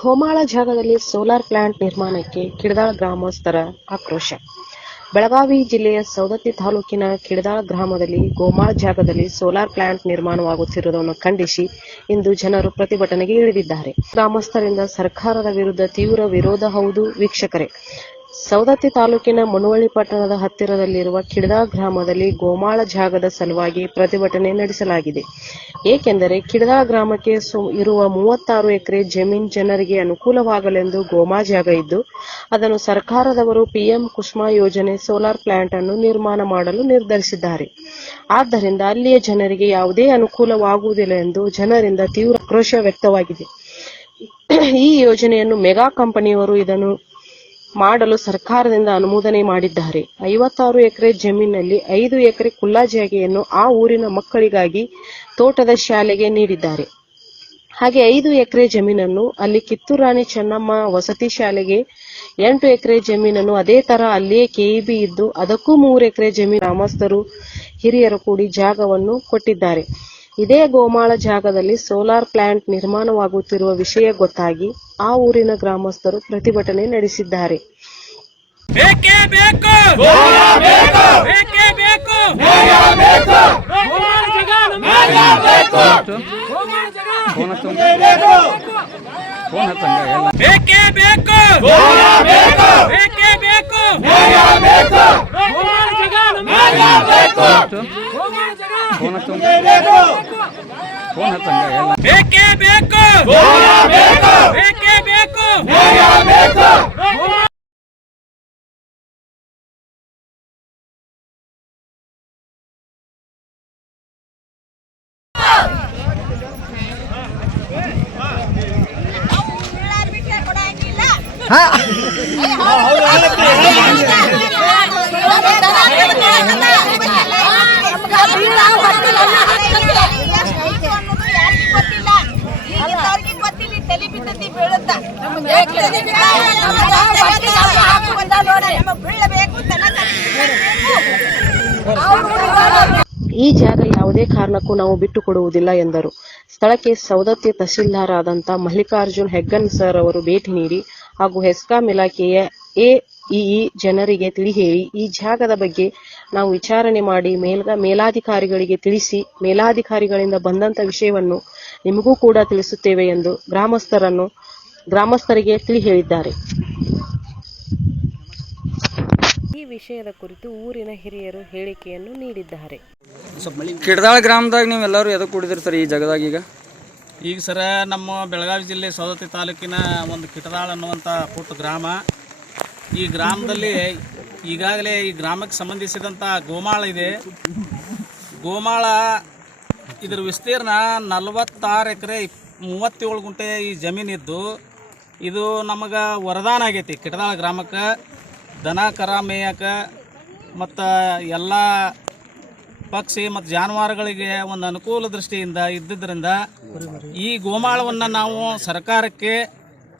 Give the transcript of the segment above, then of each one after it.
ಗೋಮಾಳ ಜಾಗದಲ್ಲಿ solar plant ನಿರ್ಮಾಣಕ್ಕೆ ಕಿಡದಾಳ ಗ್ರಾಮಸ್ಥರ ಆಕ್ರೋಶ. ಬೆಳಗಾವಿ ಜಿಲ್ಲೆಯ ಸವದತ್ತಿ ತಾಲೂಕಿನ ಕಿಡದಾಳ ಗ್ರಾಮದಲ್ಲಿ ಗೋಮಾಳ ಜಾಗದಲ್ಲಿ ಸೋಲಾರ್ ಪ್ಲಾಂಟ್ ನಿರ್ಮಾಣವಾಗುತ್ತಿರುವುದನ್ನು ಖಂಡಿಸಿ ಇಂದು ಜನರು ಪ್ರತಿಭಟನೆಗೆ ಇಳಿದಿದ್ದಾರೆ. ಗ್ರಾಮಸ್ಥರಿಂದ ಸರ್ಕಾರದ ವಿರುದ್ಧ ತೀವ್ರ ವಿರೋಧ ಹೌದು ವೀಕ್ಷಕರೇ. ಸವದತ್ತಿ ತಾಲೂಕಿನ ಮುನವಳ್ಳಿ ಪಟ್ಟಣದ ಹತ್ತಿರದಲ್ಲಿರುವ ಕಿಡದಾ ಗ್ರಾಮದಲ್ಲಿ ಗೋಮಾಳ ಜಾಗದ ಸಲುವಾಗಿ ಪ್ರತಿಭಟನೆ ನಡೆಸಲಾಗಿದೆ. ಏಕೆಂದರೆ ಕಿಡದಾ ಗ್ರಾಮಕ್ಕೆ ಇರುವ ಮೂವತ್ತಾರು ಎಕರೆ ಜಮೀನ್ ಜನರಿಗೆ ಅನುಕೂಲವಾಗಲೆಂದು ಗೋಮಾ ಜಾಗ ಇದ್ದು, ಅದನ್ನು ಸರ್ಕಾರದವರು ಪಿಎಂ ಕುಸುಮಾ ಯೋಜನೆ ಸೋಲಾರ್ ಪ್ಲಾಂಟ್ ಅನ್ನು ನಿರ್ಮಾಣ ಮಾಡಲು ನಿರ್ಧರಿಸಿದ್ದಾರೆ. ಆದ್ದರಿಂದ ಅಲ್ಲಿಯ ಜನರಿಗೆ ಯಾವುದೇ ಅನುಕೂಲವಾಗುವುದಿಲ್ಲ ಎಂದು ಜನರಿಂದ ತೀವ್ರ ಆಕ್ರೋಶ ವ್ಯಕ್ತವಾಗಿದೆ. ಈ ಯೋಜನೆಯನ್ನು ಮೆಗಾ ಕಂಪನಿಯವರು ಇದನ್ನು ಮಾಡಲು ಸರ್ಕಾರದಿಂದ ಅನುಮೋದನೆ ಮಾಡಿದ್ದಾರೆ. ಐವತ್ತಾರು ಎಕರೆ ಜಮೀನಿನಲ್ಲಿ ಐದು ಎಕರೆ ಕುಲ್ಲಾ ಜಾಗೆಯನ್ನು ಆ ಊರಿನ ಮಕ್ಕಳಿಗಾಗಿ ತೋಟದ ಶಾಲೆಗೆ ನೀಡಿದ್ದಾರೆ. ಹಾಗೆ ಐದು ಎಕರೆ ಜಮೀನನ್ನು ಅಲ್ಲಿ ಕಿತ್ತೂರು ರಾಣಿ ಚೆನ್ನಮ್ಮ ವಸತಿ ಶಾಲೆಗೆ ಎಂಟು ಎಕರೆ ಜಮೀನನ್ನು ಅದೇ ತರ ಅಲ್ಲಿಯೇ ಕೆಇಬಿ ಇದ್ದು, ಅದಕ್ಕೂ ಮೂರು ಎಕರೆ ಜಮೀನು ಗ್ರಾಮಸ್ಥರು, ಹಿರಿಯರು ಕೂಡಿ ಜಾಗವನ್ನು ಕೊಟ್ಟಿದ್ದಾರೆ. ಇದೇ ಗೋಮಾಳ ಜಾಗದಲ್ಲಿ ಸೋಲಾರ್ ಪ್ಲಾಂಟ್ ನಿರ್ಮಾಣವಾಗುತ್ತಿರುವ ವಿಷಯ ಗೊತ್ತಾಗಿ ಆ ಊರಿನ ಗ್ರಾಮಸ್ಥರು ಪ್ರತಿಭಟನೆ ನಡೆಸಿದ್ದಾರೆ. ಬೇಕೇ ಬೇಕು! ಬೇಕೇ. ಬೇಕು ಬೇಕೇ. ಬೇಕು ಬೇಕೇ ಬೇಕು ಗೋಮಾಳ ಜಗ ಗೋಮಾಳ ಜಗ ಬೇಕೇ ಬೇಕು ಬೇಕೇ ಬೇಕು ಬಿಟ್ಟರೆ ಕೊಡಂಗಿಲ್ಲ ಬೀಳಬೇಕು ಈ ಜಾಗ ಯಾವುದೇ ಕಾರಣಕ್ಕೂ ನಾವು ಬಿಟ್ಟು ಕೊಡುವುದಿಲ್ಲ ಎಂದರು. ಸ್ಥಳಕ್ಕೆ ಸೌದತ್ತಿ ತಹಸೀಲ್ದಾರ್ ಆದಂತ ಮಲ್ಲಿಕಾರ್ಜುನ್ ಹೆಗ್ಗನ್ ಸರ್ ಅವರು ಭೇಟಿ ನೀಡಿ ಹಾಗೂ ಹೆಸ್ಕಾಂ ಇಲಾಖೆಯ ಎಇಇ ಜನರಿಗೆ ತಿಳಿ ಹೇಳಿ ಈ ಜಾಗದ ಬಗ್ಗೆ ನಾವು ವಿಚಾರಣೆ ಮಾಡಿ ಮೇಲ್ಗ ಮೇಲಾಧಿಕಾರಿಗಳಿಗೆ ತಿಳಿಸಿ ಮೇಲಾಧಿಕಾರಿಗಳಿಂದ ಬಂದಂತ ವಿಷಯವನ್ನು ನಿಮಗೂ ಕೂಡ ತಿಳಿಸುತ್ತೇವೆ ಎಂದು ಗ್ರಾಮಸ್ಥರನ್ನು ಗ್ರಾಮಸ್ಥರಿಗೆ ತಿಳಿ ಹೇಳಿದ್ದಾರೆ ಈ ವಿಷಯದ ಕುರಿತು ಊರಿನ ಹಿರಿಯರು ಹೇಳಿಕೆಯನ್ನು ನೀಡಿದ್ದಾರೆ. ಕಿಡದಾಳ ಗ್ರಾಮದಾಗ ನೀವು ಎಲ್ಲರೂ ಎದಕ್ಕೆ ಕೂಡಿದ್ರಿ ಸರ್ ಈ ಜಾಗದಾಗ ಈಗ? ಈಗ ಸರ ನಮ್ಮ ಬೆಳಗಾವಿ ಜಿಲ್ಲೆ ಸವದತ್ತಿ ತಾಲೂಕಿನ ಒಂದು ಕಿಟದಾಳ ಅನ್ನುವಂಥ ಪುಟ್ಟ ಗ್ರಾಮ. ಈ ಗ್ರಾಮದಲ್ಲಿ ಈಗಾಗಲೇ ಈ ಗ್ರಾಮಕ್ಕೆ ಸಂಬಂಧಿಸಿದಂಥ ಗೋಮಾಳ ಇದೆ. ಗೋಮಾಳ ಇದರ ವಿಸ್ತೀರ್ಣ ನಲವತ್ತಾರು ಎಕರೆ, ಮೂವತ್ತೇಳು ಗುಂಟೆ ಈ ಜಮೀನಿದ್ದು ಇದು ನಮಗೆ ವರದಾನ ಆಗೈತಿ ಕಿಟದಾಳ ಗ್ರಾಮಕ್ಕೆ, ದನ, ಕರ, ಮೇಯಕ್ಕೆ, ಮತ್ತು ಎಲ್ಲ ಪಕ್ಷಿ ಮತ್ತು ಜಾನುವಾರುಗಳಿಗೆ ಒಂದು ಅನುಕೂಲ ದೃಷ್ಟಿಯಿಂದ ಇದ್ದಿದ್ದರಿಂದ ಈ ಗೋಮಾಳವನ್ನು ನಾವು ಸರ್ಕಾರಕ್ಕೆ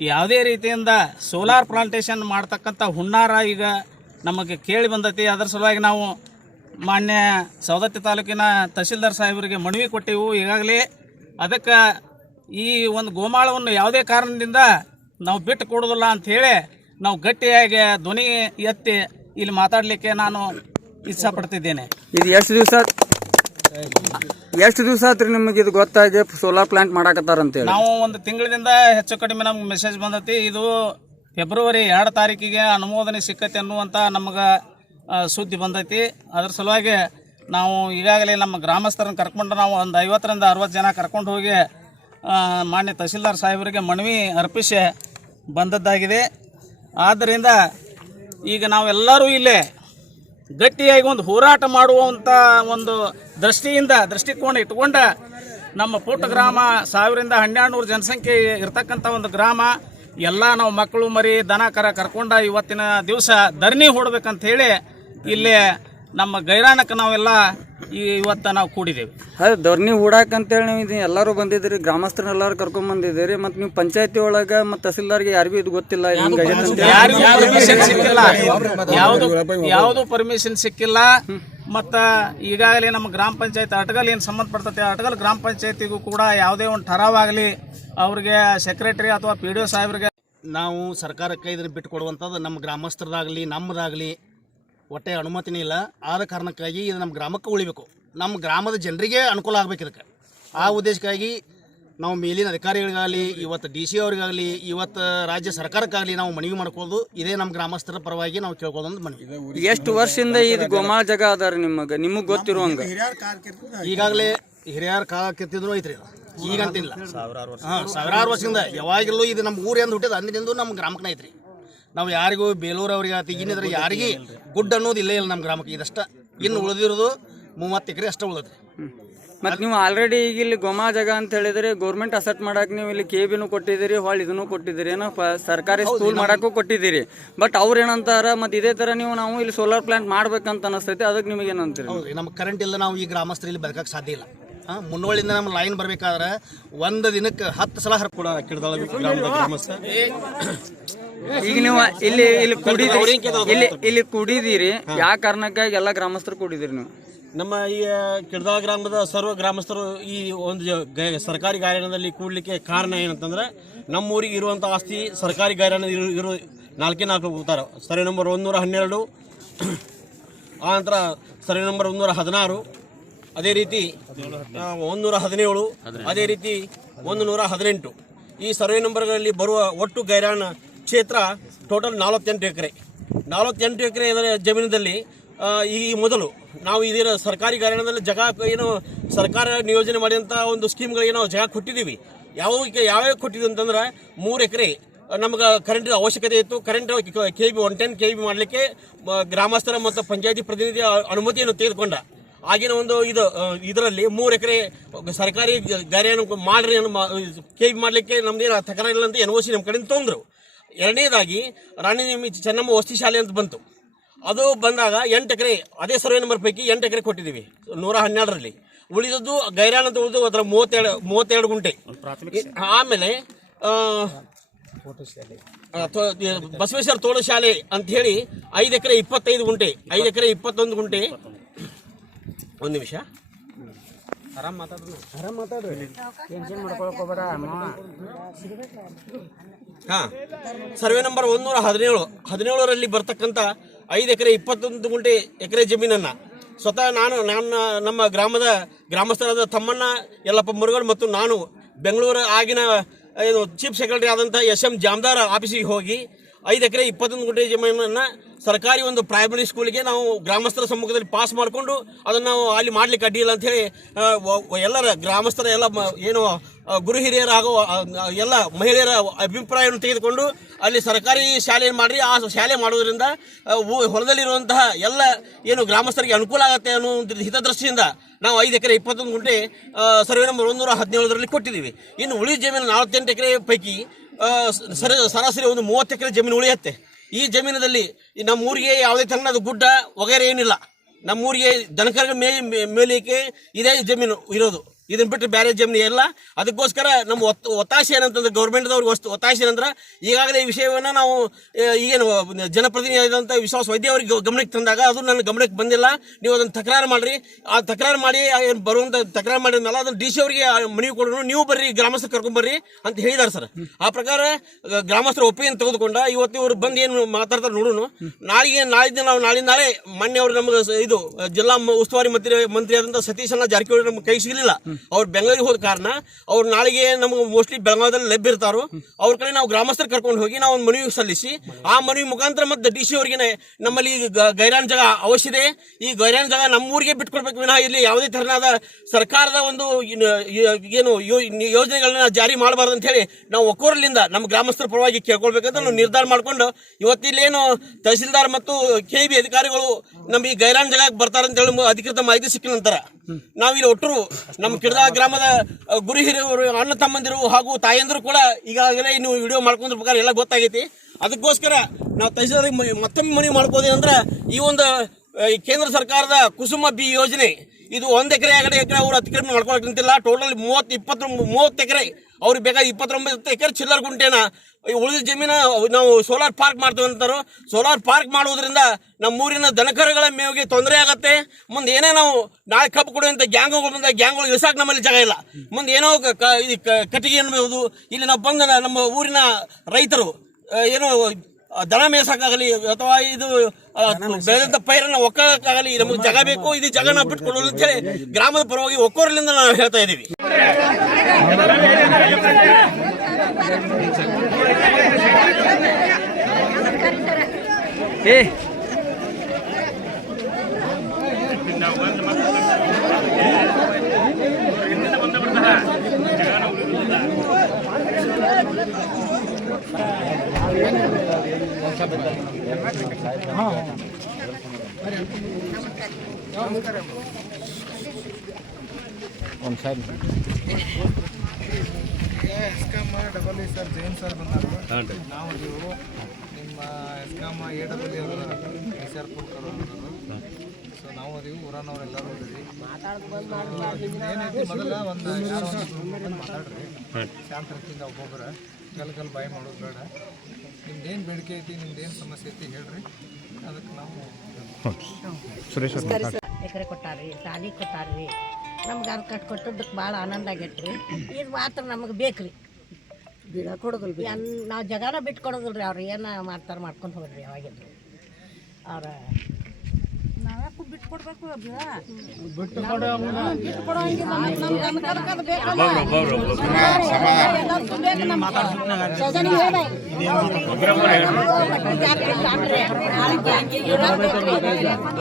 ಯಾವುದೇ ರೀತಿಯಿಂದ ಸೋಲಾರ್ ಪ್ಲಾಂಟೇಶನ್ ಮಾಡ್ತಕ್ಕಂಥ ಹುನ್ನಾರ ಈಗ ನಮಗೆ ಕೇಳಿ ಬಂದೈತಿ. ಅದರ ಸಲುವಾಗಿ ನಾವು ಮಾನ್ಯ ಸವದತ್ತಿ ತಾಲೂಕಿನ ತಹಶೀಲ್ದಾರ್ ಸಾಹೇಬರಿಗೆ ಮನವಿ ಕೊಟ್ಟೆವು. ಈಗಾಗಲೇ ಅದಕ್ಕೆ ಈ ಒಂದು ಗೋಮಾಳವನ್ನು ಯಾವುದೇ ಕಾರಣದಿಂದ ನಾವು ಬಿಟ್ಟು ಕೊಡೋದಿಲ್ಲ ಅಂಥೇಳಿ ನಾವು ಗಟ್ಟಿಯಾಗಿ ಧ್ವನಿ ಎತ್ತಿ ಇಲ್ಲಿ ಮಾತಾಡಲಿಕ್ಕೆ ನಾನು ಇಚ್ಛಪಡ್ತಿದ್ದೇನೆ. ಇದು ಎಷ್ಟು ದಿವಸ? ಎಷ್ಟು ದಿವಸ ಆತ್ರಿ ನಿಮಗೆ ಇದು ಗೊತ್ತಾಗಿ ಸೋಲಾರ್ ಪ್ಲಾಂಟ್ ಮಾಡಾಕತ್ತಾರ ಅಂತೇಳಿ ನಾವು ಒಂದು ತಿಂಗಳಿಂದ ಹೆಚ್ಚು ಕಡಿಮೆ ನಮ್ಗೆ ಮೆಸೇಜ್ ಬಂದೈತಿ. ಇದು ಫೆಬ್ರವರಿ ಎರಡು ತಾರೀಕಿಗೆ ಅನುಮೋದನೆ ಸಿಕ್ಕೈತಿ ಅನ್ನುವಂಥ ನಮಗೆ ಸುದ್ದಿ ಬಂದೈತಿ. ಅದ್ರ ಸಲುವಾಗಿ ನಾವು ಈಗಾಗಲೇ ನಮ್ಮ ಗ್ರಾಮಸ್ಥರನ್ನ ಕರ್ಕೊಂಡು ನಾವು ಒಂದು ಐವತ್ತರಿಂದ ಅರವತ್ತು ಜನ ಕರ್ಕೊಂಡು ಹೋಗಿ ಮಾನ್ಯ ತಹಸೀಲ್ದಾರ್ ಸಾಹೇಬರಿಗೆ ಮನವಿ ಅರ್ಪಿಸಿ ಬಂದದ್ದಾಗಿದೆ. ಆದ್ದರಿಂದ ಈಗ ನಾವೆಲ್ಲರೂ ಇಲ್ಲೇ ಗಟ್ಟಿಯಾಗಿ ಒಂದು ಹೋರಾಟ ಮಾಡುವಂಥ ಒಂದು ದೃಷ್ಟಿಯಿಂದ, ದೃಷ್ಟಿಕೋನ ಇಟ್ಕೊಂಡ ನಮ್ಮ ಪುಟ್ಟ ಗ್ರಾಮ ಸಾವಿರದಿಂದ ಹನ್ನೆರಡು ನೂರು ಜನಸಂಖ್ಯೆ ಇರ್ತಕ್ಕಂಥ ಒಂದು ಗ್ರಾಮ, ಎಲ್ಲ ನಾವು ಮಕ್ಕಳು ಮರಿ, ದನ ಕರ ಕರ್ಕೊಂಡ ಇವತ್ತಿನ ದಿವಸ ಧರಣಿ ಹೊಡ್ಬೇಕಂತ ಹೇಳಿ ಇಲ್ಲಿ ನಮ್ಮ ಗೈರಾಣಕ್ಕೆ ನಾವೆಲ್ಲ ಈ ಇವತ್ತು ನಾವು ಕೂಡಿದ್ದೇವೆ ಹೌದು ದೊರ್ನಿ ಹೂಡಾಕ ಅಂತೇಳಿ ನೀವು ಇದು ಎಲ್ಲರೂ ಬಂದಿದ್ದೀರಿ ಗ್ರಾಮಸ್ಥರನ್ನ ಎಲ್ಲರೂ ಕರ್ಕೊಂಡ್ ಬಂದಿದ್ದೀರಿ ಮತ್ತು ನೀವು ಪಂಚಾಯತಿ ಒಳಗ ಮತ್ತು ತಹಸೀಲ್ದಾರ್ಗೆ ಯಾರಿಗೂ ಇದು ಗೊತ್ತಿಲ್ಲ. ಯಾರಿಗೂ ಪರ್ಮಿಷನ್ ಸಿಕ್ಕಿಲ್ಲ. ಯಾವುದು ಯಾವುದು ಪರ್ಮಿಷನ್ ಸಿಕ್ಕಿಲ್ಲ. ಮತ್ತು ಈಗಾಗಲೇ ನಮ್ಮ ಗ್ರಾಮ ಪಂಚಾಯತ್ ಅಟಗಲ್ ಏನು ಸಂಬಂಧಪಡ್ತೈತೆ ಅಟಗಲ್ ಗ್ರಾಮ ಪಂಚಾಯತಿಗೂ ಕೂಡ ಯಾವುದೇ ಒಂದು ಠರಾವ್ ಆಗಲಿ ಅವ್ರಿಗೆ ಸೆಕ್ರೆಟರಿ ಅಥವಾ ಪಿ ಡಿ ಒ ಸಾಹೇಬ್ರಿಗೆ ನಾವು ಸರ್ಕಾರಕ್ಕೆ ಇದನ್ನು ಬಿಟ್ಟು ಕೊಡುವಂಥದ್ದು ನಮ್ಮ ಗ್ರಾಮಸ್ಥರದಾಗಲಿ ನಮ್ಮದಾಗಲಿ ಒಟ್ಟೆ ಅನುಮತಿನೇ ಇಲ್ಲ. ಆದ ಕಾರಣಕ್ಕಾಗಿ ಇದು ನಮ್ಮ ಗ್ರಾಮಕ್ಕೆ ಉಳಿಬೇಕು. ನಮ್ಮ ಗ್ರಾಮದ ಜನರಿಗೆ ಅನುಕೂಲ ಆಗಬೇಕು ಇದಕ್ಕೆ. ಆ ಉದ್ದೇಶಕ್ಕಾಗಿ ನಾವು ಮೇಲಿನ ಅಧಿಕಾರಿಗಳಿಗಾಗಲಿ ಇವತ್ತು ಡಿ ಸಿ ಅವರಿಗಾಗಲಿ ಇವತ್ತು ರಾಜ್ಯ ಸರ್ಕಾರಕ್ಕಾಗಲಿ ನಾವು ಮನವಿ ಮಾಡ್ಕೊಳ್ಳೋದು ಇದೇ ನಮ್ಮ ಗ್ರಾಮಸ್ಥರ ಪರವಾಗಿ ನಾವು ಕೇಳ್ಕೊಳ್ಳೋದು ಮನವಿ. ಎಷ್ಟು ವರ್ಷದಿಂದ ಇದು ಗೋಮಾಳ ಜಾಗ ಅದ ರೀ ನಿಮಗೆ ನಿಮಗೆ ಗೊತ್ತಿರುವಂಗೆ. ಈಗಾಗಲೇ ಹಿರಿಯರ ಕಾಲ ಕೆತ್ತಿದ್ರು ಐತ್ರಿ. ಈಗಂತಿಲ್ಲ. ಹಾಂ ಸಾವಿರಾರು ವರ್ಷದಿಂದ. ಯಾವಾಗಲೂ ಇದು ನಮ್ಮ ಊರು ಎಂದು ಹುಟ್ಟಿದ ಅಂದಿನಿಂದ ನಮ್ಮ ಗ್ರಾಮಕ್ಕೆ ಐತ್ರಿ. ನಾವು ಯಾರಿಗೂ ಬೇಲೂರು ಅವ್ರಿಗೆ ಆತ ಇನ್ನಿದ್ರೆ ಯಾರಿಗೆ ಗುಡ್ ಅನ್ನೋದು ಇಲ್ಲೇ ಇಲ್ಲ ನಮ್ಮ ಗ್ರಾಮಕ್ಕೆ. ಇದಷ್ಟ. ಇನ್ನು ಉಳಿದಿರೋದು ಮೂವತ್ತು ಎಕರೆ ಅಷ್ಟೇ ಉಳಿದ್ರಿ ಮತ್ತು ನೀವು ಆಲ್ರೆಡಿ ಈಗ ಇಲ್ಲಿ ಗೊಮಾ ಜಾಗ ಅಂತ ಹೇಳಿದ್ರೆ ಗೌರ್ಮೆಂಟ್ ಅಸೆಟ್ ಮಾಡಕ್ಕೆ ನೀವು ಇಲ್ಲಿ ಕೆ ಬಿನೂ ಕೊಟ್ಟಿದ್ದೀರಿ ಹೊಳ್ಳಿ ಇದನ್ನು ಕೊಟ್ಟಿದ್ದೀರಿ ಏನೋ ಪ- ಸರ್ಕಾರಿ ಸ್ಕೂಲ್ ಮಾಡಕ್ಕೂ ಕೊಟ್ಟಿದ್ದೀರಿ. ಬಟ್ ಅವ್ರು ಏನಂತಾರ ಮತ್ತು ಇದೇ ಥರ ನೀವು ನಾವು ಇಲ್ಲಿ ಸೋಲಾರ್ ಪ್ಲಾಂಟ್ ಮಾಡ್ಬೇಕಂತ ಅನಿಸ್ತೈತಿ ಅದಕ್ಕೆ ನಿಮಗೆ ಏನಂತೀರಿ? ಹೌದು ನಮ್ಗೆ ಕರೆಂಟ್ ಇಲ್ಲ ನಾವು ಈ ಗ್ರಾಮಸ್ಥರು ಇಲ್ಲಿ ಬದುಕಕ್ಕೆ ಸಾಧ್ಯ ಇಲ್ಲ. ಹಾಂ ಮುನ್ನೋಳಿಂದ ನಮ್ಮ ಲೈನ್ ಬರ್ಬೇಕಾದ್ರೆ ಒಂದು ದಿನಕ್ಕೆ ಹತ್ತು ಸಲ ಹರ್ಕೊಡ ಕಿಡ್ದಾಳ ಗ್ರಾಮದ ಗ್ರಾಮಸ್ಥ ಈಗ ನೀವು ಇಲ್ಲಿ ಇಲ್ಲಿ ಕುಡಿದಿರಿ ಇಲ್ಲಿ ಇಲ್ಲಿ ಕುಡಿದಿರಿ. ಯಾವ ಕಾರಣಕ್ಕಾಗಿ ಎಲ್ಲ ಗ್ರಾಮಸ್ಥರು ಕುಡಿದಿರಿ ನೀವು? ನಮ್ಮ ಈ ಕಿಡ್ದಾಳ ಗ್ರಾಮದ ಸರ್ವ ಗ್ರಾಮಸ್ಥರು ಈ ಒಂದು ಸರ್ಕಾರಿ ಗಾಯನದಲ್ಲಿ ಕೂಡ್ಲಿಕ್ಕೆ ಕಾರಣ ಏನಂತಂದ್ರೆ ನಮ್ಮ ಊರಿಗೆ ಇರುವಂಥ ಆಸ್ತಿ ಸರ್ಕಾರಿ ಗಾರ್ಯಾಣ ಇರೋ ನಾಲ್ಕೇ ನಾಲ್ಕು ಹೋಗ್ತಾರೆ ಸರ್ವೆ ನಂಬರ್ ಒಂದೂರ ಹನ್ನೆರಡು. ಆನಂತರ ಸರ್ವೆ ನಂಬರ್ ಒಂದೂರ ಹದಿನಾರು. ಅದೇ ರೀತಿ ಆ, ಒಂದೂರ ಹದಿನೇಳು. ಅದೇ ರೀತಿ ಒಂದು ನೂರ ಹದಿನೆಂಟು. ಈ ಸರ್ವೆ ನಂಬರ್ಗಳಲ್ಲಿ ಬರುವ ಒಟ್ಟು ಗೈರಾಣ ಕ್ಷೇತ್ರ ಟೋಟಲ್ ನಲವತ್ತೆಂಟು ಎಕರೆ. ನಲವತ್ತೆಂಟು ಎಕರೆ ಜಮೀನಿನಲ್ಲಿ ಆ, ಈ ಮೊದಲು ನಾವು ಇದರ ಸರ್ಕಾರಿ ಕಾರ್ಯಾಲಯದಲ್ಲಿ ಜಗ ಏನು ಸರ್ಕಾರ ನಿಯೋಜನೆ ಮಾಡಿದಂಥ ಒಂದು ಸ್ಕೀಮ್ಗಳಿಗೆ ನಾವು ಜಾಗ ಕೊಟ್ಟಿದ್ದೀವಿ. ಯಾವ ಯಾವ್ಯಾವ ಕೊಟ್ಟಿದ್ದೀವಿ ಅಂತಂದ್ರೆ ಮೂರು ಎಕರೆ ನಮ್ಗೆ ಕರೆಂಟ್ ಅವಶ್ಯಕತೆ ಇತ್ತು. Current K B one ten K B ಮಾಡಲಿಕ್ಕೆ ಗ್ರಾಮಸ್ಥರ ಮತ್ತು ಪಂಚಾಯತಿ ಪ್ರತಿನಿಧಿ ಅನುಮತಿಯನ್ನು ತೆಗೆದುಕೊಂಡ. ಆಗಿನ ಒಂದು ಇದು ಇದರಲ್ಲಿ ಮೂರು ಎಕರೆ ಸರ್ಕಾರಿ ಗಾರಿಯನ್ನು ಮಾಡ್ರಿ ಕೆ ಬಿ ಮಾಡಲಿಕ್ಕೆ ನಮ್ದೇನು ತಕರಾರಿಲ್ಲ ಅಂತ ಎನ್ ಓ ಸಿ ನಮ್ಮ ಕಡೆಯಿಂದ ತೊಂದರು ಎರಡನೇದಾಗಿ ರಾಣಿ ನಿಮಿ ಚೆನ್ನಮ್ಮ ವಸತಿ ಶಾಲೆ ಅಂತ ಬಂತು. ಅದು ಬಂದಾಗ ಎಂಟು ಎಕರೆ ಅದೇ ಸರ್ವೆ ನಂಬರ್ ಪೈಕಿ ಎಂಟು ಎಕರೆ ಕೊಟ್ಟಿದ್ದೀವಿ ನೂರ ಹನ್ನೆರಡರಲ್ಲಿ. ಉಳಿದದ್ದು ಗೈರಾಣ ಅಂತ ಉಳಿದು ಅದರ ಮೂವತ್ತೆರಡು ಮೂವತ್ತೆರಡು ಗುಂಟೆ. ಆಮೇಲೆ ಬಸವೇಶ್ವರ ತೋಳು ಶಾಲೆ ಅಂತ ಹೇಳಿ ಐದು ಎಕರೆ ಇಪ್ಪತ್ತೈದು ಗುಂಟೆ ಐದು ಎಕರೆ ಇಪ್ಪತ್ತೊಂದು ಗುಂಟೆ. ಒಂದು ನಿಮಿಷ. ಆರಾಮ್ ಮಾತಾಡ್ರಿ. ಆರಾಮ್ ಮಾತಾಡ್ರಿ. ಹಾ. ಸರ್ವೆ ನಂಬರ್ ಒಂದೂರ ಹದಿನೇಳು. ಹದಿನೇಳರಲ್ಲಿ ಬರ್ತಕ್ಕಂಥ ಐದು ಎಕರೆ ಇಪ್ಪತ್ತೊಂದು ಗುಂಟೆ ಎಕರೆ ಜಮೀನನ್ನ ಸ್ವತಃ ನಾನು ನನ್ನ ನಮ್ಮ ಗ್ರಾಮದ ಗ್ರಾಮಸ್ಥರಾದ ತಮ್ಮಣ್ಣ ಯಲ್ಲಪ್ಪ ಮುರುಗನ್ ಮತ್ತು ನಾನು ಬೆಂಗಳೂರು ಆಗಿನ ಏನು ಚೀಫ್ ಸೆಕ್ರೆಟರಿ ಆದಂಥ ಎಸ್ ಎಂ ಜಾಮದಾರ್ ಆಫೀಸಿಗೆ ಹೋಗಿ ಐದು ಎಕರೆ ಇಪ್ಪತ್ತೊಂದು ಗುಂಟೆ ಜಮೀನನ್ನು ಸರ್ಕಾರಿ ಒಂದು ಪ್ರೈಮರಿ ಸ್ಕೂಲಿಗೆ ನಾವು ಗ್ರಾಮಸ್ಥರ ಸಮ್ಮುಖದಲ್ಲಿ ಪಾಸ್ ಮಾಡಿಕೊಂಡು ಅದನ್ನು ನಾವು ಅಲ್ಲಿ ಮಾಡ್ಲಿಕ್ಕೆ ವ- ವ- ಎಲ್ಲರ ಗ್ರಾಮಸ್ಥರ ಎಲ್ಲ ಏನು ಗುರು ಹಿರಿಯರ ಹಾಗೂ ಎಲ್ಲ ಮಹಿಳೆಯರ ಅಭಿಪ್ರಾಯವನ್ನು ತೆಗೆದುಕೊಂಡು ಅಲ್ಲಿ ಸರ್ಕಾರಿ ಶಾಲೆ ಮಾಡಿರಿ, ಆ ಶಾಲೆ ಮಾಡೋದ್ರಿಂದ ಹೊಲದಲ್ಲಿರುವಂತಹ ಎಲ್ಲ ಏನು ಗ್ರಾಮಸ್ಥರಿಗೆ ಅನುಕೂಲ ಆಗುತ್ತೆ ಅನ್ನೋ ಹಿತದೃಷ್ಟಿಯಿಂದ ನಾವು ಐದು ಎಕರೆ ಇಪ್ಪತ್ತೊಂದು ಗುಂಟೆ ಸರ್ವೆ ನಂಬರ್ ಒಂದೂರ ಹದಿನೇಳರಲ್ಲಿ ಕೊಟ್ಟಿದ್ದೀವಿ. ಇನ್ನು ಉಳಿದ ಜಮೀನು ನಲವತ್ತೆಂಟು ಎಕರೆ ಪೈಕಿ ಸರಾಸರಿ ಒಂದು ಮೂವತ್ತು ಎಕರೆ ಜಮೀನು ಉಳಿಯುತ್ತೆ. ಈ ಜಮೀನದಲ್ಲಿ ಈ ನಮ್ಮ ಊರಿಗೆ ಯಾವುದೇ ತರಹದ ಗುಡ್ಡ ವಗೈರೆ ಏನಿಲ್ಲ. ನಮ್ಮ ಊರಿಗೆ ದನಕರ ಮೇ- ಮೇಲಿಕ್ಕೆ ಇದೇ ಜಮೀನು ಇರೋದು. ಇದನ್ನ ಬಿಟ್ಟರೆ ಬೇರೆ ಜಮೀನು ಎಲ್ಲ ಅದಕ್ಕೋಸ್ಕರ ನಮ್ಮ ಒತ್ ಒತ್ತಾಸೆ ಏನಂತಂದ್ರೆ ಗೌರ್ಮೆಂಟ್ದವ್ರಿಗೆ ವಸ್ತು ಒತ್ತಾಸೆ ಏನಂದ್ರೆ ಈಗಾಗಲೇ ಈ ವಿಷಯವನ್ನು ನಾವು ಈಗೇನು ಜನಪ್ರತಿನಿಧಿ ಆದಂಥ ವಿಶ್ವಾಸ ವೈದ್ಯ ಅವರಿಗೆ ಗಮನಕ್ಕೆ ತಂದಾಗ ಅದು ನನ್ನ ಗಮನಕ್ಕೆ ಬಂದಿಲ್ಲ. ನೀವು ಅದನ್ನು ತಕರಾರು ಮಾಡಿರಿ. ಆ ತಕರಾರು ಮಾಡಿ ಏನು ಬರುವಂಥ ತಕರಾರು ಮಾಡಿದ ಮೇಲೆ ಅದನ್ನು ಡಿ ಸಿ ಅವರಿಗೆ ಮನವಿ ಕೊಡೋಣ ನೀವು ಬರ್ರಿ, ಗ್ರಾಮಸ್ಥರು ಕರ್ಕೊಂಬರ್ರಿ ಅಂತ ಹೇಳಿದಾರೆ ಸರ್. ಆ ಪ್ರಕಾರ ಗ್ರಾಮಸ್ಥರ ಒಪ್ಪಿಗೆಯನ್ನು ತೆಗೆದುಕೊಂಡ ಇವತ್ತು ಇವರು ಬಂದು ಏನು ಮಾತಾಡ್ತಾರೆ ನೋಡೋಣ ನಾಳೆಗೆ ನಾಳಿದ್ದು ನಾವು ನಾಳೆ ನಾಳೆ ಮೊನ್ನೆ ಅವರು ನಮಗೆ ಇದು, ಜಿಲ್ಲಾ ಉಸ್ತುವಾರಿ ಮಂತ್ರಿ ಮಂತ್ರಿ ಆದಂಥ ಸತೀಶಣ್ಣ ಜಾರಕಿಹೊಳಿ ನಮ್ಗೆ ಕೈ ಸಿಗಲಿಲ್ಲ. ಅವ್ರು ಬೆಂಗಳೂರಿಗೆ ಹೋದ ಕಾರಣ ಅವ್ರು ನಾಳೆಗೆ ನಮಗೆ ಮೋಸ್ಟ್ಲಿ ಬೆಳಗಾವದಲ್ಲಿ ಲಭ್ಯ ಇರ್ತಾರೋ. ಅವ್ರ ಕಡೆ ನಾವು ಗ್ರಾಮಸ್ಥರು ಕರ್ಕೊಂಡು ಹೋಗಿ ನಾವು ಒಂದು ಮನವಿ ಸಲ್ಲಿಸಿ, ಆ ಮನವಿ ಮುಖಾಂತರ ಮತ್ತೆ ಡಿ ಸಿ ಅವರಿಗೆ ನಮ್ಮಲ್ಲಿ ಗೈರಾನ್ ಜಾಗ ಅವಶ್ಯ ಇದೆ. ಈ ಗೈರಾನ್ ಜಾಗ ನಮ್ಮೂರಿಗೆ ಬಿಟ್ಕೊಡ್ಬೇಕು ವಿನಃ ಇಲ್ಲಿ ಯಾವುದೇ ತರನಾದ ಸರ್ಕಾರದ ಒಂದು ಏನು ಯೋಜನೆಗಳನ್ನ ಜಾರಿ ಮಾಡಬಾರ್ದು ಅಂತ ಹೇಳಿ ನಾವು ಒಕ್ಕೋರಲಿಂದ ನಮ್ಮ ಗ್ರಾಮಸ್ಥರ ಪರವಾಗಿ ಕೇಳ್ಕೊಳ್ಬೇಕಂತ ನಾವು ನಿರ್ಧಾರ ಮಾಡಿಕೊಂಡು ಇವತ್ತಿಲ್ಲೇನು ತಹಸೀಲ್ದಾರ್ ಮತ್ತು ಕೆ ಬಿ ಅಧಿಕಾರಿಗಳು ನಮ್ಮ ಈ ಗೈರಾನ್ ಜಾಗಕ್ಕೆ ಬರ್ತಾರಂತ ಹೇಳಿ ಅಧಿಕೃತ ಮಾಹಿತಿ ಸಿಕ್ಕಿದ ನಂತರ ನಾವು ಇಲ್ಲಿ ಒಟ್ಟರು ನಮ್ಮ ಕಿಡದ ಗ್ರಾಮದ ಗುರು ಹಿರಿಯವರು ಅಣ್ಣ ತಮ್ಮಂದಿರು ಹಾಗೂ ತಾಯಂದಿರು ಕೂಡ ಈಗಾಗಲೇ ಇನ್ನು ವಿಡಿಯೋ ಮಾಡ್ಕೊಂಡ್ರ ಪ್ರಕಾರ ಎಲ್ಲ ಗೊತ್ತಾಗೈತಿ. ಅದಕ್ಕೋಸ್ಕರ ನಾವು ತಹಸೀಲ್ದಾರಿಗೆ ಮತ್ತೊಮ್ಮೆ ಮನವಿ ಮಾಡ್ಕೋದೇನಂದ್ರೆ ಈ ಒಂದು ಕೇಂದ್ರ ಸರ್ಕಾರದ ಕುಸುಮ ಬಿ ಯೋಜನೆ ಇದು ಒಂದ್ ಎಕರೆ, ಎರಡು ಎಕರೆ ಅವ್ರು ಹತ್ತು ಕಿಲೋಮೀಟರ್ ಮಾಡ್ಕೊಳಕ್ ನಿಂತಿಲ್ಲ. ಟೋಟಲ್ ಮೂವತ್ತು, ಇಪ್ಪತ್ತು, ಮೂವತ್ತು ಎಕರೆ, ಅವ್ರಿಗೆ ಬೇಕಾದ ಇಪ್ಪತ್ತೊಂಬತ್ತು ಎಕರೆ ಚಿಲ್ಲರ್ ಗುಂಟೆನ ಉಳಿದ ಜಮೀನ ನಾವು ಸೋಲಾರ್ ಪಾರ್ಕ್ ಮಾಡ್ತೀವಿ ಅಂತಾರೋ. ಸೋಲಾರ್ ಪಾರ್ಕ್ ಮಾಡುವುದರಿಂದ ನಮ್ಮ ಊರಿನ ದನಕರುಗಳ ಮೇವಿಗೆ ತೊಂದರೆ ಆಗತ್ತೆ. ಮುಂದೆ ಏನೇ ನಾವು ನಾಳೆ ಕಬ್ಬು ಕೊಡುವಂತ ಗ್ಯಾಂಗ್ಗಳು ಬಂದ ಗ್ಯಾಂಗ್ಗಳು ಇಳಿಸಾಕ್ ನಮ್ಮಲ್ಲಿ ಜಾಗ ಇಲ್ಲ. ಮುಂದೆ ಏನೋ ಕಟ್ಟಿಗೆ ಅನ್ನಬಹುದು ಇಲ್ಲಿ ನಾವು ಬಂದ ನಮ್ಮ ಊರಿನ ರೈತರು ಏನೋ ದನ ಮೇಸಕ್ಕಾಗಲಿ ಅಥವಾ ಇದು ಬೆಳೆದಂತ ಪೈರನ್ನ ಒಕ್ಕಾಗಲಿ ನಮಗೆ ಜಾಗ ಬೇಕು, ಇದು ಜಾಗ ನಾವು ಬಿಟ್ಕೊಡೋದು ಅಂತ ಹೇಳಿ ಗ್ರಾಮದ ಪರವಾಗಿ ಒಕ್ಕೋರ್ಲಿಂದ ನಾವು ಹೇಳ್ತಾ ಇದ್ದೀವಿ. ಏ. ESCOM double E sir Jain sir ಬಂದರು ನಾವು ನೀವು ನಿಮ್ಮ ESCOM A double E sir ಕೊಡ್ತಾರೆ ಸೊ ನಾವು ಅದೀವಿ ಊರನವ್ರು ಎಲ್ಲರೂ ಅದೀವಿ ಏನೈತಿ ಮೊದಲ ಒಂದು ಒಂದು ಮಾತಾಡ್ರಿ ಶಾಂತ ರೀತಿಯಿಂದ ಒಬ್ಬೊಬ್ಬರ ಕಲ್ ಗಲ್ ಬಾಯಿ ಮಾಡೋದು ಬೇಡ ನಿಮ್ದೇನು ಬೇಡಿಕೆ ಐತಿ ನಿಮ್ದೇನು ಸಮಸ್ಯೆ ಐತಿ ಹೇಳ್ರಿ. ಅದಕ್ಕೆ ನಾವು ಎಕರೆ ಕೊಟ್ಟಾರ್ರಿ ಸಾಲಿ ಕೊಟ್ಟಾರ್ರಿ. ನಮ್ಗೆ ಅದು ಕಟ್ ಕೊಟ್ಟದಕ್ಕೆ ಭಾಳ ಆನಂದ ಆಗೈತ್ರಿ. ಇದು ಮಾತ್ರ ನಮಗೆ ಬೇಕ್ರಿ. ಬಿಡ. ಕೊಡೋದಿಲ್ಲ ನಾವು ಜಗಾನ ಬಿಟ್ಟು ಕೊಡೋದಿಲ್ಲ ರೀ ಅವ್ರು ಏನು ಮಾಡ್ತಾರೆ ಮಾಡ್ಕೊಂಡು ಹೋಗ್ರಿ ಯಾವಾಗಿದ್ರು ಅವ್ರ ನಾವ್ಯಾಕೆ ಬಿಟ್ಟು ಕೊಡ್ಬೇಕು ಬಿಟ್ಟು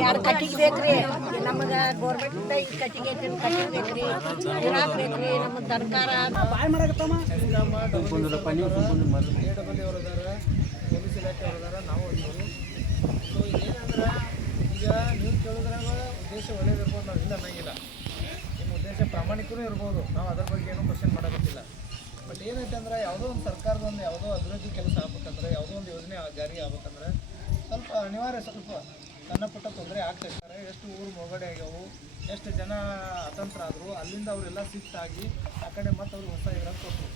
ಎರಡು ಕಟ್ಟಿಗೆ ಬೇಕ್ರಿ ನಮಗೆ ಗೌರ್ಮೆಂಟ್ ಈ ಕಟ್ಟಿಗೆ ಕಟ್ಟಿಗೆ ಬೇಕ್ರಿ ಬೇಕ್ರಿ ನಮಗೆ ಸರ್ಕಾರ ನಾವು ಸೊ ಈಗ ನೀವು ಕೇಳಿದ್ರಾಗ ಉದ್ದೇಶ ಒಳ್ಳೇದಿರ್ಬೋದು ನಾವು ಇಲ್ಲ ಅನ್ನೋಂಗಿಲ್ಲ. ನಿಮ್ಮ ಉದ್ದೇಶ ಪ್ರಾಮಾಣಿಕನೂ ಇರ್ಬೋದು. ನಾವು ಅದ್ರ ಬಗ್ಗೆ ಏನೂ ಕ್ವಶನ್ ಮಾಡೋಕ್ಕಿಲ್ಲ ಬಟ್ ಏನೈತೆ ಅಂದ್ರೆ ಯಾವುದೋ ಒಂದು ಸರ್ಕಾರದ ಒಂದು ಯಾವುದೋ ಅಭಿವೃದ್ಧಿ ಕೆಲಸ ಆಗ್ಬೇಕಂದ್ರೆ, ಯಾವುದೋ ಒಂದು ಯೋಜನೆ ಜಾರಿ ಆಗ್ಬೇಕಂದ್ರೆ ಸ್ವಲ್ಪ ಅನಿವಾರ್ಯ ಸ್ವಲ್ಪ ಸಣ್ಣ ಪುಟ್ಟ ತೊಂದರೆ ಆಗ್ತಿರ್ತಾರೆ ಎಷ್ಟು ಊರು ಮೊಗಡೆ ಆಗ್ಯಾವು, ಎಷ್ಟು ಜನ ಅತಂತ್ರ ಆದರು, ಅಲ್ಲಿಂದ ಅವರೆಲ್ಲ ಶಿಫ್ಟ್ ಆಗಿ ಆ ಕಡೆ ಮತ್ತೆ ಅವ್ರಿಗೆ ಹೊಸ ಇರೋದು ಕೊಟ್ಟರು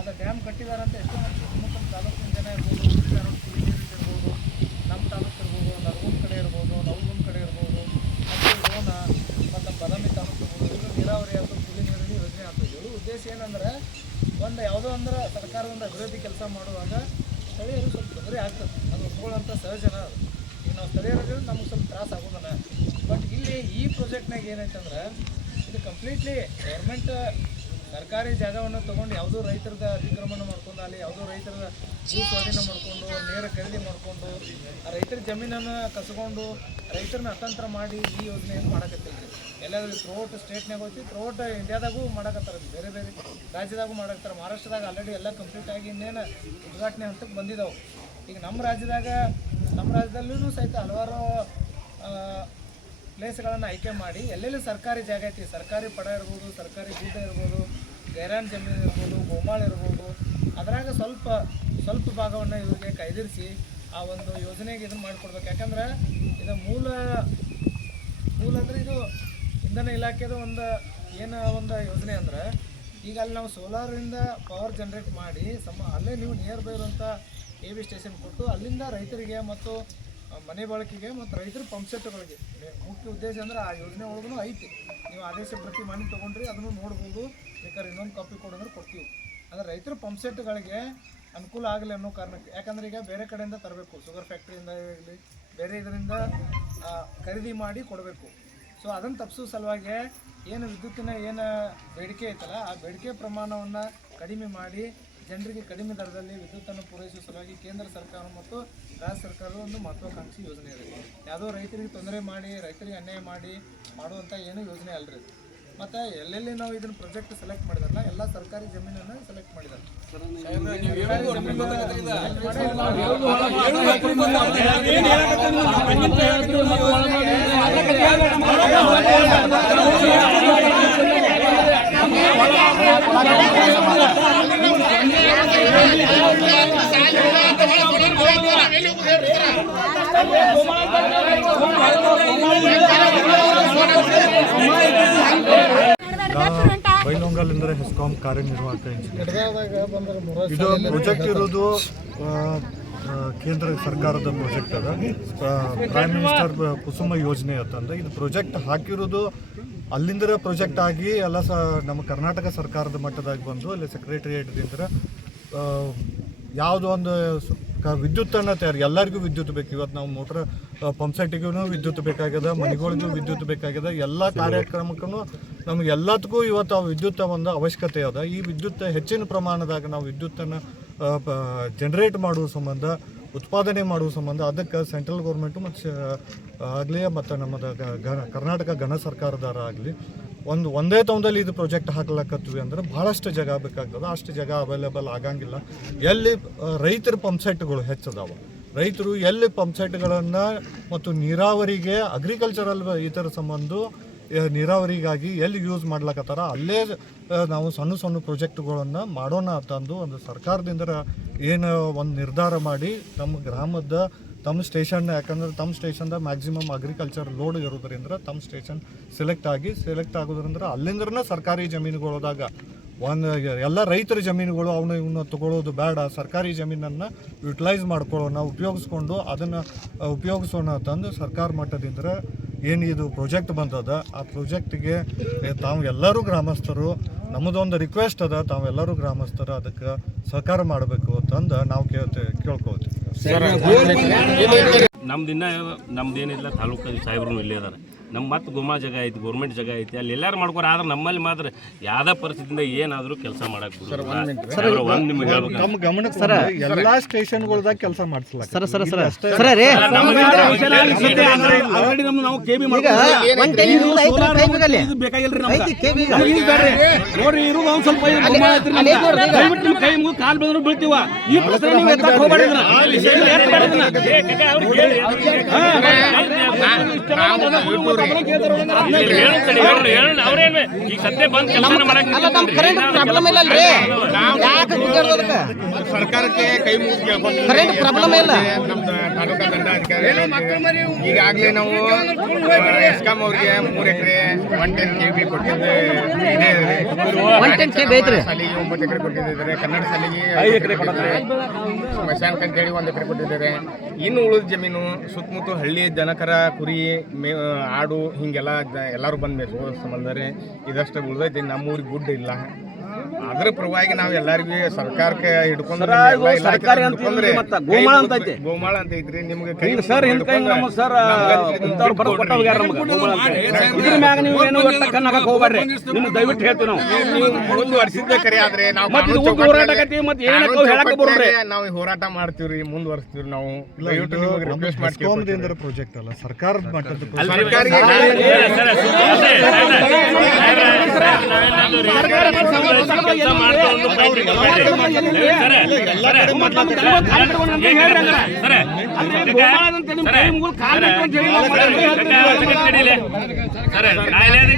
ಅದು ಡ್ಯಾಮ್ ಕಟ್ಟಿದಾರಂತ ಎಷ್ಟೋ ಸುತ್ತಮುತ್ತ ತಾಲೂಕಿನ ಜನ ಇರ್ಬೋದು ಇರ್ಬೋದು ಉದ್ದೇಶ ಏನಂದ್ರೆ, ಒಂದು ಯಾವುದೋ ಅಂದ್ರೆ ಸರ್ಕಾರದಿಂದ ಅಭಿವೃದ್ಧಿ ಕೆಲಸ ಮಾಡುವಾಗ ಸ್ಥಳೀಯರು ಸ್ವಲ್ಪ ತೊಂದರೆ ಆಗ್ತದೆ ಅದು ಒಪ್ಕೊಳ್ಳೋಂಥ ಸಹಜನ ಅದು. ಈಗ ನಾವು ಸ್ಥಳೀಯರಿಗೆ ನಮ್ಗೆ ಸ್ವಲ್ಪ ತ್ರಾಸ ಆಗೋದಲ್ಲ ಬಟ್ ಇಲ್ಲಿ ಈ ಪ್ರಾಜೆಕ್ಟ್ನಾಗ ಏನಂತಂದ್ರೆ, ಇದು ಕಂಪ್ಲೀಟ್ಲಿ ಗೌರ್ಮೆಂಟ್ ಸರ್ಕಾರಿ ಜಾಗವನ್ನು ತಗೊಂಡು ಯಾವುದೋ ರೈತರದ ಅತಿಕ್ರಮಣ ಮಾಡ್ಕೊಂಡು, ಅಲ್ಲಿ ಯಾವುದೋ ರೈತರದ ಭೂ ಸ್ವಾಧೀನ ಮಾಡ್ಕೊಂಡು, ನೇರ ಖರೀದಿ ಮಾಡ್ಕೊಂಡು ರೈತರ ಜಮೀನನ್ನು ಕಸ್ಕೊಂಡು, ರೈತರನ್ನ ಅತಂತ್ರ ಮಾಡಿ ಈ ಯೋಜನೆಯನ್ನು ಮಾಡಕತ್ತಿಲ್ಲ. ಎಲ್ಲಾದ್ರೂ ಥ್ರೋಟ್ ಸ್ಟೇಟ್ನಾಗ ಹೋಯ್ತು ಥ್ರೋಟ್ ಇಂಡಿಯಾದಾಗೂ ಮಾಡಕತ್ತಾರ ಬೇರೆ ಬೇರೆ ರಾಜ್ಯದಾಗೂ ಮಾಡಕತ್ತಾರ. ಮಹಾರಾಷ್ಟ್ರದಾಗ ಆಲ್ರೆಡಿ ಎಲ್ಲ ಕಂಪ್ಲೀಟ್ ಆಗಿ ಇನ್ನೇನು ಉದ್ಘಾಟನೆ ಹಂತಕ್ಕೆ ಬಂದಿದ್ದಾವೆ ಈಗ ನಮ್ಮ ರಾಜ್ಯದಾಗ, ನಮ್ಮ ರಾಜ್ಯದಲ್ಲೂ ಸಹಿತ ಹಲವಾರು ಪ್ಲೇಸ್ಗಳನ್ನು ಆಯ್ಕೆ ಮಾಡಿ ಎಲ್ಲೆಲ್ಲಿ ಸರ್ಕಾರಿ ಜಾಗ ಐತಿ. ಸರ್ಕಾರಿ ಪಡ ಇರ್ಬೋದು, ಸರ್ಕಾರಿ ಬೀಜ ಇರ್ಬೋದು ಗೈರಾನ್ ಜಮೀನು ಇರ್ಬೋದು, ಗೋಮಾಳ ಇರ್ಬೋದು, ಅದರಾಗ ಸ್ವಲ್ಪ ಸ್ವಲ್ಪ ಭಾಗವನ್ನು ಇವರಿಗೆ ಕೈದಿರಿಸಿ ಆ ಒಂದು ಯೋಜನೆಗೆ ಇದನ್ನು ಮಾಡಿಕೊಡ್ಬೇಕು. ಯಾಕಂದ್ರೆ ಇದು ಮೂಲ ಮೂಲ ಅಂದರೆ ಇದು ಇಂಧನ ಇಲಾಖೆದು ಒಂದು ಏನು ಒಂದು ಯೋಜನೆ ಅಂದ್ರೆ, ಈಗ ಅಲ್ಲಿ ನಾವು ಸೋಲಾರಿಂದ ಪವರ್ ಜನ್ರೇಟ್ ಮಾಡಿ, ಸಮ ಅಲ್ಲೇ ನೀವು ನಿಯರ್ ಬೈ ಇರುವಂಥ ಎ ಸ್ಟೇಷನ್ ಕೊಟ್ಟು ಅಲ್ಲಿಂದ ರೈತರಿಗೆ ಮತ್ತು ಮನೆ ಬಳಕೆಗೆ ಮತ್ತು ರೈತರ ಪಂಪ್ಸೆಟ್ಗಳಿಗೆ ಮುಖ್ಯ ಉದ್ದೇಶ ಅಂದ್ರೆ ಆ ಯೋಜನೆ ಒಳಗೂ ಐತಿ. ನೀವು ಆದೇಶ ಪ್ರತಿ ಮನೆ ತೊಗೊಂಡ್ರಿ ಅದನ್ನು ನೋಡ್ಬೋದು. ಬೇಕಾದ್ರೆ ಇನ್ನೊಂದು ಕಾಪಿ ಕೊಡಂದ್ರೆ ಕೊಡ್ತೀವಿ. ಅಂದರೆ ರೈತರ ಪಂಪ್ಸೆಟ್ಗಳಿಗೆ ಅನುಕೂಲ ಆಗಲಿ ಅನ್ನೋ ಕಾರಣಕ್ಕೆ. ಯಾಕಂದ್ರೆ ಈಗ ಬೇರೆ ಕಡೆಯಿಂದ ತರಬೇಕು. ಶುಗರ್ ಫ್ಯಾಕ್ಟ್ರಿಯಿಂದ ಆಗಲಿ, ಬೇರೆ ಇದರಿಂದ ಖರೀದಿ ಮಾಡಿ ಕೊಡಬೇಕು. ಸೊ ಅದನ್ನು ತಪ್ಪಿಸೋ ಸಲುವಾಗಿ ಏನು ವಿದ್ಯುತ್ತಿನ ಏನು ಬೇಡಿಕೆ ಐತಲ್ಲ, ಆ ಬೇಡಿಕೆ ಪ್ರಮಾಣವನ್ನು ಕಡಿಮೆ ಮಾಡಿ ಜನರಿಗೆ ಕಡಿಮೆ ದರದಲ್ಲಿ ವಿದ್ಯುತ್ತನ್ನು ಪೂರೈಸುವ ಸಲುವಾಗಿ ಕೇಂದ್ರ ಸರ್ಕಾರ ಮತ್ತು ರಾಜ್ಯ ಸರ್ಕಾರದ ಒಂದು ಮಹತ್ವಾಕಾಂಕ್ಷಿ ಯೋಜನೆ ಇದೆ ಯಾವುದೋ ರೈತರಿಗೆ ತೊಂದರೆ ಮಾಡಿ ರೈತರಿಗೆ ಅನ್ಯಾಯ ಮಾಡಿ ಮಾಡುವಂಥ ಏನೂ ಯೋಜನೆ ಅಲ್ಲರಿ. ಮತ್ತು ಎಲ್ಲೆಲ್ಲಿ ನಾವು ಇದನ್ನು ಪ್ರಾಜೆಕ್ಟ್ ಸೆಲೆಕ್ಟ್ ಮಾಡಿದಾರಲ್ಲ ಎಲ್ಲ ಸರ್ಕಾರಿ ಜಮೀನನ್ನು ಸೆಲೆಕ್ಟ್ ಮಾಡಿದ್ದಾರೆ ಸರ್ಕಾರಿ ಹೆಸ್ಕಾಂ ಕಾರ್ಯನಿರ್ವಾಹಕ ಇಂಜಿನಿಯರ್ ಇದು ಪ್ರಾಜೆಕ್ಟ್ ಇರೋದು ಕೇಂದ್ರ ಸರ್ಕಾರದ ಪ್ರಾಜೆಕ್ಟ್ ಅದ. ಪ್ರೈಮ್ ಮಿನಿಸ್ಟರ್ ಕುಸುಮ ಯೋಜನೆ ಅಂತಂದ್ರೆ ಇದು ಪ್ರಾಜೆಕ್ಟ್ ಹಾಕಿರೋದು ಅಲ್ಲಿಂದ ಪ್ರಾಜೆಕ್ಟ್ ಆಗಿ ಎಲ್ಲ ನಮ್ಮ ಕರ್ನಾಟಕ ಸರ್ಕಾರದ ಮಟ್ಟದಾಗ ಬಂದು, ಅಲ್ಲಿ ಸೆಕ್ರೆಟರಿಯೇಟ್ದಿಂದ ಯಾವುದೋ ಒಂದು ಕ ವಿದ್ಯುತ್ತನ್ನು ತಯಾರು ಎಲ್ಲರಿಗೂ ವಿದ್ಯುತ್ ಬೇಕು. ಇವತ್ತು ನಾವು ಮೋಟ್ರ್ ಪಂಪ್ ಸೆಟ್ಟಿಗೂ ವಿದ್ಯುತ್ ಬೇಕಾಗ್ಯದ ಮನೆಗಳಿಗೂ ವಿದ್ಯುತ್ ಬೇಕಾಗ್ಯದ ಎಲ್ಲ ಕಾರ್ಯಕ್ರಮಕ್ಕೂ ನಮಗೆ ಎಲ್ಲದಕ್ಕೂ ಇವತ್ತು ಆ ವಿದ್ಯುತ್ ಒಂದು ಅವಶ್ಯಕತೆ ಅದ. ಈ ವಿದ್ಯುತ್ ಹೆಚ್ಚಿನ ಪ್ರಮಾಣದಾಗ ನಾವು ವಿದ್ಯುತ್ತನ್ನು ಜನರೇಟ್ ಮಾಡುವ ಸಂಬಂಧ ಉತ್ಪಾದನೆ ಮಾಡುವ ಸಂಬಂಧ ಅದಕ್ಕೆ ಸೆಂಟ್ರಲ್ ಗೌರ್ಮೆಂಟು ಮತ್ತು ಆಗಲಿ ಮತ್ತು ನಮ್ಮದ ಕರ್ನಾಟಕ ಘನ ಸರ್ಕಾರದಾರ ಆಗಲಿ ಒಂದು ಒಂದೇ ತೌನದಲ್ಲಿ ಇದು ಪ್ರಾಜೆಕ್ಟ್ ಹಾಕ್ಲಕತ್ತೀವಿ ಅಂದ್ರೆ ಭಾಳಷ್ಟು ಜಾಗ ಬೇಕಾಗ್ತದೆ. ಅಷ್ಟು ಜಾಗ ಅವೈಲೇಬಲ್ ಆಗಂಗಿಲ್ಲ. ಎಲ್ಲಿ ರೈತರ ಪಂಪ್ ಸೆಟ್ಗಳು ಹೆಚ್ಚದಾವ. ರೈತರು ಎಲ್ಲಿ ಪಂಪ್ ಸೆಟ್ಗಳನ್ನು ಮತ್ತು ನೀರಾವರಿಗೆ ಅಗ್ರಿಕಲ್ಚರಲ್ ಇತರ ಸಂಬಂಧ ನೀರಾವರಿಗಾಗಿ ಎಲ್ಲಿ ಯೂಸ್ ಮಾಡ್ಲಕತ್ತಾರ, ಅಲ್ಲೇ ನಾವು ಸಣ್ಣ ಸಣ್ಣ ಪ್ರಾಜೆಕ್ಟ್ಗಳನ್ನು ಮಾಡೋಣ ಅಂತಂದು ಒಂದು ಸರ್ಕಾರದಿಂದ ಏನು ಒಂದು ನಿರ್ಧಾರ ಮಾಡಿ ನಮ್ಮ ಗ್ರಾಮದ ತಮ್ಮ ಸ್ಟೇಷನ್, ಯಾಕಂದ್ರೆ ತಮ್ಮ ಸ್ಟೇಷನ್ದಾಗ ಮ್ಯಾಕ್ಸಿಮಮ್ ಅಗ್ರಿಕಲ್ಚರ್ ಲೋಡ್ ಇರೋದ್ರಿಂದ ತಮ್ಮ ಸ್ಟೇಷನ್ ಸೆಲೆಕ್ಟ್ ಆಗಿ ಸೆಲೆಕ್ಟ್ ಆಗೋದ್ರಿಂದ ಅಲ್ಲಿಂದ್ರೂ ಸರ್ಕಾರಿ ಜಮೀನುಗಳದಾಗ ಒಂದು ಎಲ್ಲ ರೈತರ ಜಮೀನುಗಳು ಅವನು ಇವನ್ನ ತಗೊಳ್ಳೋದು ಬೇಡ. ಸರ್ಕಾರಿ ಜಮೀನನ್ನು ಯುಟಿಲೈಸ್ ಮಾಡ್ಕೊಳ್ಳೋಣ, ಉಪಯೋಗಿಸ್ಕೊಂಡು ಅದನ್ನು ಉಪಯೋಗಿಸೋಣ ತಂದು ಸರ್ಕಾರ ಮಟ್ಟದಿಂದ ಏನು ಇದು ಪ್ರಾಜೆಕ್ಟ್ ಬಂದದ, ಆ ಪ್ರಾಜೆಕ್ಟಿಗೆ ತಾವು ಎಲ್ಲರೂ ಗ್ರಾಮಸ್ಥರು ನಮ್ಮದೊಂದು ರಿಕ್ವೆಸ್ಟ್ ಅದ ತಾವೆಲ್ಲರೂ ಗ್ರಾಮಸ್ಥರು ಅದಕ್ಕೆ ಸಹಕಾರ ಮಾಡಬೇಕು ಅಂತಂದು ನಾವು ಕೇಳ್ತೇವೆ ಕೇಳ್ಕೊಳ್ತೀವಿ. ನಮ್ದಿನ್ನ ನಮ್ದೇನಿಲ್ಲ ತಾಲೂಕು ಸಾಹೇಬ್ರು ಇಲ್ಲೇ ಅದಾರ ನಮ್ಮ ಮತ್ತೆ ಗುಮಾ ಜಾಗ ಐತಿ ಗೌರ್ಮೆಂಟ್ ಜಾಗ ಐತಿ ಅಲ್ಲಿ ಎಲ್ಲಾರು ಮಾಡ್ಕೊರ ಆದ್ರೆ ನಮ್ಮಲ್ಲಿ ಮಾತ್ರ ಯಾವ್ದೇ ಪರಿಸ್ಥಿತಿಯಿಂದ ಏನಾದರೂ ಕೆಲಸ ಮಾಡಕ್ ಒಂದು ನಿಮ್ಗೆ ಹೇಳ್ಬೇಕು. ನಮ್ಮ ಗಮನಕ್ಕೆ ಎಲ್ಲಾ ಸ್ಟೇಷನ್ ಕೆಲಸ ಮಾಡಿಸ್ಲಾಕ ಸರ್ ಸರ್ ಇರೋದು ಒಂದ್ ಸ್ವಲ್ಪ ಈಗ ಸದ್ಯ ಬಂದ್ ಕೆಲಸ ಮಾಡಕ್ ಪ್ರಾಬ್ಲಮ್ ಇಲ್ಲ ಸರ್ಕಾರಕ್ಕೆ ಕೈ ಕರೆಂಟ್ ಪ್ರಾಬ್ಲಮ್ ಇಲ್ಲ. ನಮ್ದು ತಾಲೂಕಾ ದಂಡಾಧಿಕಾರಿ ಈಗಾಗಲೇ ನಾವು ಎಸ್ಕಾಂ ಅವ್ರಿಗೆ ಮೂರು ಎಕರೆ ಒನ್ ಟೆನ್ ಕೆ ಬಿ ಕೊಟ್ಟಿದ್ದೆ. ಇದೆ ಒನ್ ಟೆನ್ ಕೆ ಬಿ ಸಾಲಿಗೆ ಒಂಬತ್ತು ಎಕರೆ ಕೊಟ್ಟಿದ್ದಾರೆ. ಕನ್ನಡ ಸಾಲಿಗೆ ಐದು ಎಕರೆ ಕೊಟ್ಟಿದ್ದಾರೆ. ಸ್ಮಶಾನಕ್ಕೆ ಅಂತೇಳಿ ಒಂದ್ ಎಕರೆ ಕೊಟ್ಟಿದ್ದಾರೆ. ಇನ್ನು ಉಳಿದ ಜಮೀನು ಸುತ್ತಮುತ್ತ ಹಳ್ಳಿ ದನಕರ ಕುರಿ ಮೇ ಆಡು ಹಿಂಗೆಲ್ಲ ಎಲ್ಲರೂ ಬಂದ ಮೇಯಿಸುವ ಸಂಬಂಧ ರೀ ಇದಷ್ಟು ಉಳಿದೈತಿ. ನಮ್ಮೂರಿಗೆ ಗುಡ್ಡ ಇಲ್ಲ. ಅದ್ರ ಪರವಾಗಿ ನಾವು ಎಲ್ಲರಿಗೂ ಸರ್ಕಾರಕ್ಕೆ ಹಿಡ್ಕೊಂಡ್ರೆ ಸರ್ಕಾರ ಅಂತ ಗೋಮಾಳ ಅಂತ ಐತಿ. ಗೋಮಾಳ ಅಂತ ಐತ್ರಿ ನಿಮ್ಗೆ ಕೈ ಸರ್ ಹಿಂದ್ ಕೈ ನಮ್ಮ ಸರ್ ಇಂಥವ್ರು ಬರೋ ಕೊಟ್ಟ ಹೋಗ್ಯಾರ ನಮ್ಗೆ ಗೋಮಾಳ ಅಂತ. ಇದ್ರ ಮ್ಯಾಗ ನೀವು ಏನು ಒಟ್ಟ ನಿಮ್ಗೆ ದಯವಿಟ್ಟು ಹೇಳ್ತೀವಿ ನಾವು ಮುಂದುವರಿಸಿದ್ದೆ ಕರೆ ಆದ್ರೆ ನಾವು ಮತ್ತೆ ಇದು ಹೋರಾಟ ಆಗೈತಿ, ಮತ್ತೆ ಏನಕ್ಕೆ ಹೇಳಕ್ಕೆ? ನಾವು ಹೋರಾಟ ಮಾಡ್ತೀವ್ರಿ ಮುಂದುವರಿಸ್ತೀವಿ ನಾವು ದಯವಿಟ್ಟು ನಿಮಗೆ ರಿಕ್ವೆಸ್ಟ್ ಮಾಡ್ತೀವಿ ಪ್ರಾಜೆಕ್ಟ್ ಅಲ್ಲ ಸರ್ಕಾರದ ಮಟ್ಟದ. ಸರ್ಕಾರಿಗೆ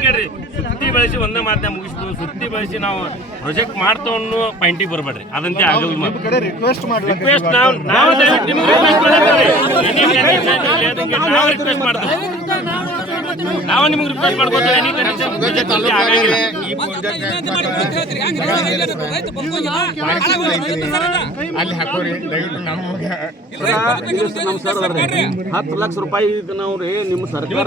ಕೇಳ್ರಿ. ಸುತ್ತಿ ಬಳಸಿ ಒಂದೇ ಮಾತನ್ನ ಮುಗಿಸ್ತು. ಸುತ್ತಿ ಬಳಸಿ ನಾವು ಪ್ರೊಜೆಕ್ಟ್ ಮಾಡ್ತಾ ಅನ್ನೋ ಪಾಯಿಂಟಿಗೆ ಬರಬೇಡ್ರಿ. ಅದಂತೆ ಆಗಲ್ಲ ರಿಕ್ವೆಸ್ಟ್ ರಿಕ್ವೆಸ್ಟ್ ನಾವು ರಿಕ್ವೆಸ್ಟ್ ಮಾಡ್ತೀವಿ. ನಾವು ನಿಮ್ಗೆ ರಿಕ್ವೆಸ್ಟ್ ಮಾಡ್ಕೊತೀವಿ ಎನಿ ಕಂಡೀಷನ್ ಆಗಂಗಿಲ್ಲ ಈ ಅಲ್ಲಿ ಹಾಕೋರಿ ದಯವಿಟ್ಟು ನಮಗೆ ನಮ್ಮ ಸರ್ ಅದಾರ್ರಿ. ಹತ್ತು ಲಕ್ಷ ರೂಪಾಯಿ ನಾವು ರೀ ನಿಮ್ಮ ಸರ್ಕಾರ